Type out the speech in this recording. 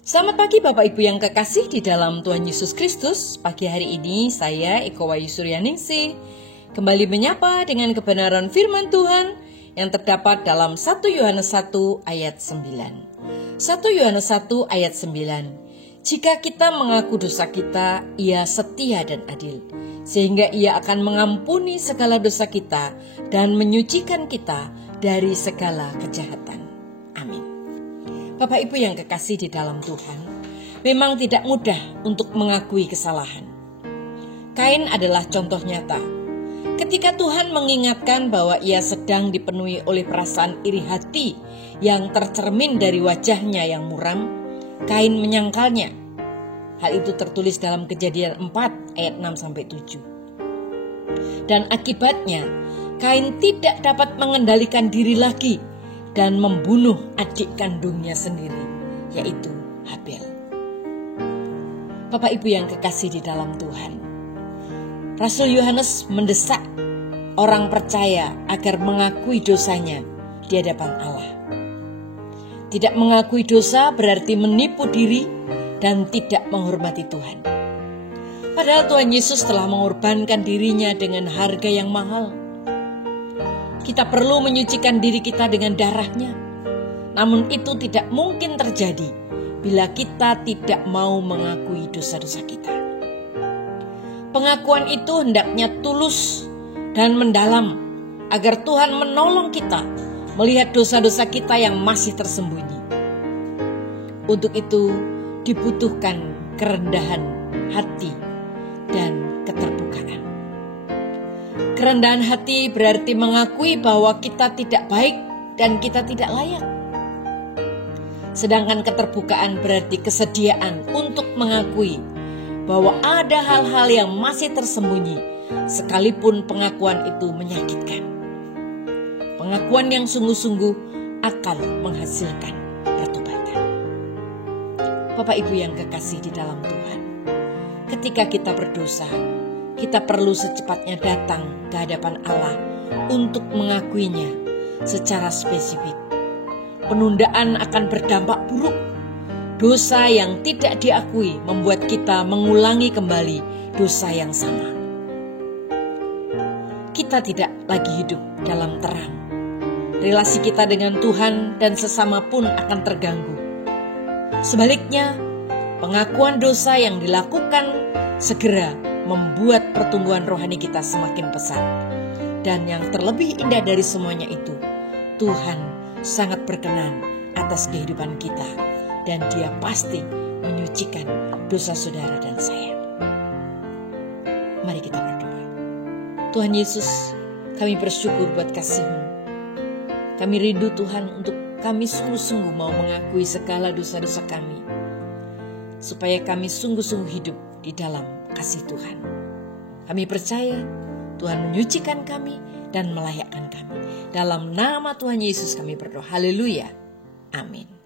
Selamat pagi Bapak Ibu yang kekasih di dalam Tuhan Yesus Kristus. Pagi hari ini saya Eko Wayu Suryaningsih kembali menyapa dengan kebenaran firman Tuhan yang terdapat dalam 1 Yohanes 1 ayat 9. 1 Yohanes 1 ayat 9. Jika kita mengaku dosa kita, Ia setia dan adil, sehingga Ia akan mengampuni segala dosa kita dan menyucikan kita dari segala kejahatan. Amin. Bapak Ibu yang kekasih di dalam Tuhan, memang tidak mudah untuk mengakui kesalahan. Kain adalah contoh nyata. Ketika Tuhan mengingatkan bahwa ia sedang dipenuhi oleh perasaan iri hati yang tercermin dari wajahnya yang muram, Kain menyangkalnya. Hal itu tertulis dalam Kejadian 4 ayat 6-7. Dan akibatnya, Kain tidak dapat mengendalikan diri lagi dan membunuh adik kandungnya sendiri, yaitu Habel. Bapak Ibu yang kekasih di dalam Tuhan, Rasul Yohanes mendesak orang percaya agar mengakui dosanya di hadapan Allah. Tidak mengakui dosa berarti menipu diri dan tidak menghormati Tuhan. Padahal Tuhan Yesus telah mengorbankan dirinya dengan harga yang mahal. Kita perlu menyucikan diri kita dengan darahnya. Namun itu tidak mungkin terjadi bila kita tidak mau mengakui dosa-dosa kita. Pengakuan itu hendaknya tulus dan mendalam agar Tuhan menolong kita melihat dosa-dosa kita yang masih tersembunyi. Untuk itu dibutuhkan kerendahan hati dan keterbukaan. Kerendahan hati berarti mengakui bahwa kita tidak baik dan kita tidak layak. Sedangkan keterbukaan berarti kesediaan untuk mengakui bahwa ada hal-hal yang masih tersembunyi, sekalipun pengakuan itu menyakitkan. Pengakuan yang sungguh-sungguh akan menghasilkan pertobatan. Bapak Ibu yang kekasih di dalam Tuhan, ketika kita berdosa, kita perlu secepatnya datang ke hadapan Allah untuk mengakuinya secara spesifik. Penundaan akan berdampak buruk. Dosa yang tidak diakui membuat kita mengulangi kembali dosa yang sama. Kita tidak lagi hidup dalam terang. Relasi kita dengan Tuhan dan sesama pun akan terganggu. Sebaliknya, pengakuan dosa yang dilakukan segera membuat pertumbuhan rohani kita semakin pesat. Dan yang terlebih indah dari semuanya itu, Tuhan sangat berkenan atas kehidupan kita, dan Dia pasti menyucikan dosa saudara dan saya. Mari kita berdoa. Tuhan Yesus, kami bersyukur buat kasih-Mu. Kami rindu Tuhan untuk kami sungguh-sungguh mau mengakui segala dosa-dosa kami, supaya kami sungguh-sungguh hidup di dalam kasih Tuhan. Kami percaya Tuhan menyucikan kami dan melayakkan kami. Dalam nama Tuhan Yesus kami berdoa. Haleluya. Amin.